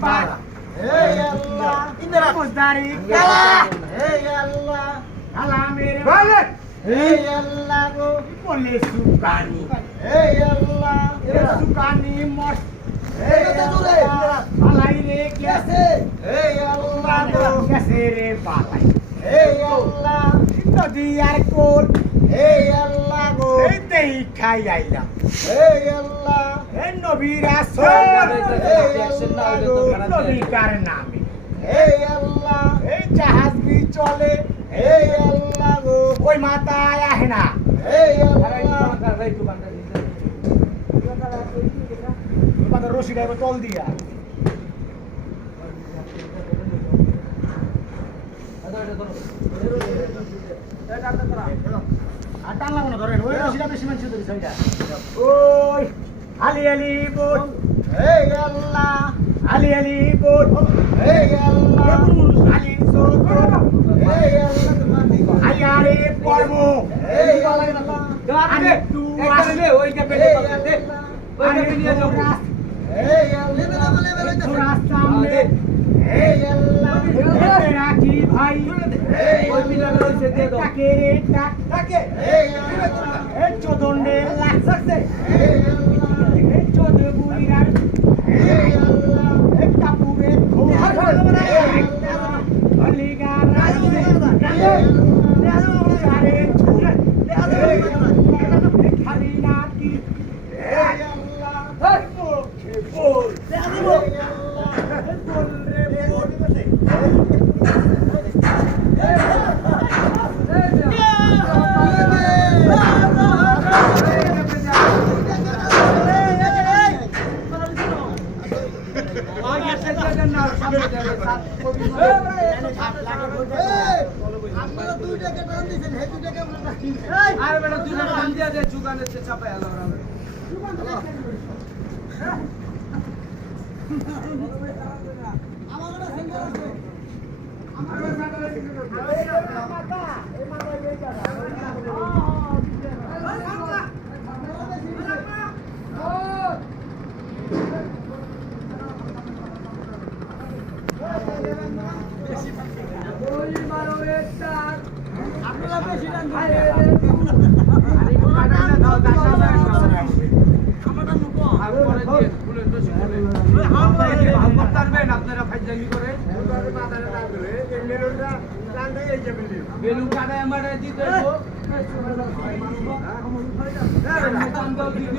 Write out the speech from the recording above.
পাড়া এই আল্লাহ ইন্দিরা ফৌজদারি কালা এই আল্লাহ কালা মেরে বলে এই আল্লাহ গো বলে সুকানি এই আল্লাহ এ সুকানি মর এই তো দূরে পালাই রে কেসে এই আল্লাহ গো কেসে রে পালাই এই আল্লাহ খাই আইলাম এ নবীর আসল এই আল্লাহ গো নবী কার নামে এই আল্লাহ এই জাহাজ কি চলে এই আল্লাহ গো ওই মাথায় আহে না এই আল্লাহ রশি ডাইবে তল দিয়া আর টানলাম না ধরেন ওই রশিটা বেশি মানুষ ধরিস ওইটা ওই আলি আলি বোট এই আল্লাহ আলি আলি বোট এই আল্লাহ আলি সোট এই আল্লাহ দিবা আয়ারে পর্ব এই আল্লাহ আরে তু তু রাস এই আল্লাহ তু রাস সামনে এই আল্লাহ রাখি ভাই তাকে রে তাকে লাগছে এই আল্লাহ এ চোদ বুড়িরার এই আল্লাহ এ কাপুরে খোহার অলিগা রাজে আরে আরে বেটা তুই কান দিয়া দে চুকানে তে চাপাই আলো আমার সিঙ্গার আছে আপনারা বেলুন কাটায় আমার দিতে